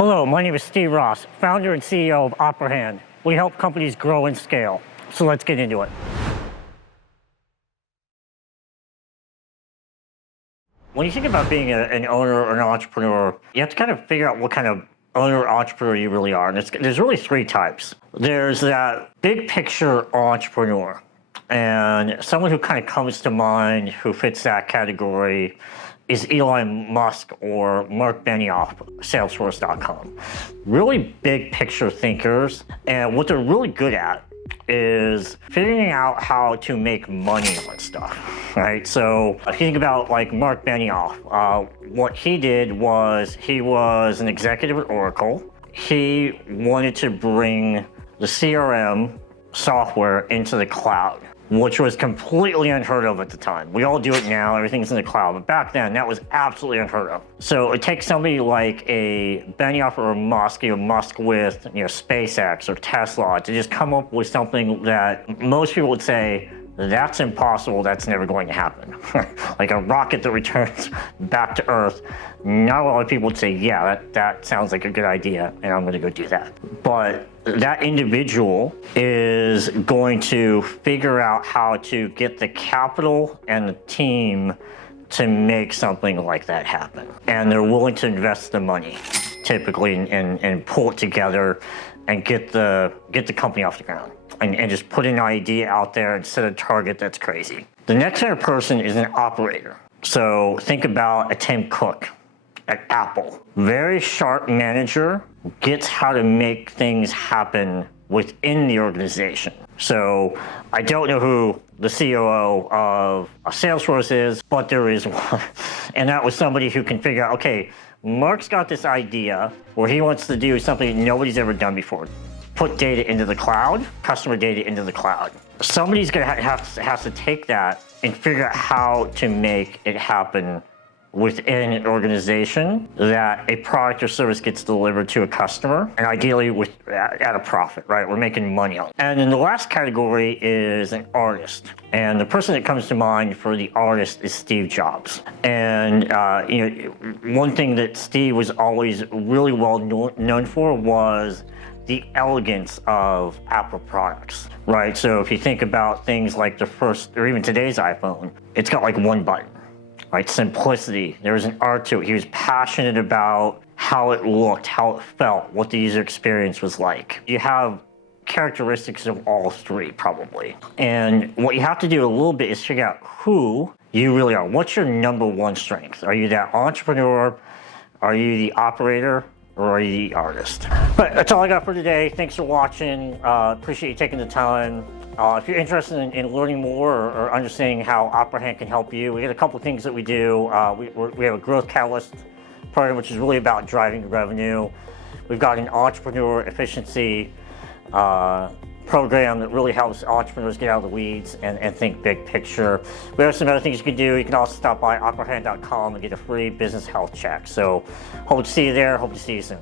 Hello, my name is Steve Ross, founder and CEO of OperaHand. We help companies grow and scale. So let's get into it. When you think about being an owner or an entrepreneur, you have to kind of figure out what kind of owner or entrepreneur you really are. And there's really three types. There's that big picture entrepreneur. And someone who kind of comes to mind who fits that category is Elon Musk or Mark Benioff, Salesforce.com. Really big picture thinkers, and what they're really good at is figuring out how to make money on stuff, right? So if you think about like Mark Benioff, what he did was he was an executive at Oracle. He wanted to bring the CRM software into the cloud, which was completely unheard of at the time. We all do it now, everything's in the cloud, but back then that was absolutely unheard of. So it takes somebody like a Benioff or a Musk, Musk with SpaceX or Tesla, to just come up with something that most people would say, that's impossible, that's never going to happen. Like a rocket that returns back to Earth, not a lot of people would say, yeah, that sounds like a good idea, and I'm gonna go do that. But that individual is going to figure out how to get the capital and the team to make something like that happen. And they're willing to invest the money, typically, and pull it together and get the company off the ground. And just put an idea out there and set a target that's crazy. The next kind of person is an operator. So think about a Tim Cook at Apple. Very sharp manager, gets how to make things happen within the organization. So I don't know who the COO of Salesforce is, but there is one. And that was somebody who can figure out, okay, Mark's got this idea where he wants to do something nobody's ever done before. Put data into the cloud, customer data into the cloud. Somebody's gonna have to take that and figure out how to make it happen within an organization, that a product or service gets delivered to a customer, and ideally at a profit, right? We're making money on it. And then the last category is an artist. And the person that comes to mind for the artist is Steve Jobs. And one thing that Steve was always really well known for was the elegance of Apple products, right? So if you think about things like the first, or even today's iPhone, it's got like one button, right? Simplicity, there was an art to it. He was passionate about how it looked, how it felt, what the user experience was like. You have characteristics of all three, probably. And what you have to do a little bit is figure out who you really are. What's your number one strength? Are you that entrepreneur? Are you the operator? Or are you the artist? But that's all I got for today. Thanks for watching. Appreciate you taking the time. If you're interested in learning more or understanding how OperaHand can help you, we got a couple of things that we do. We have a growth catalyst program, which is really about driving revenue. We've got an entrepreneur efficiency program that really helps entrepreneurs get out of the weeds and think big picture. We have some other things you can do. You can also stop by operahand.com and get a free business health check. So hope to see you there. Hope to see you soon.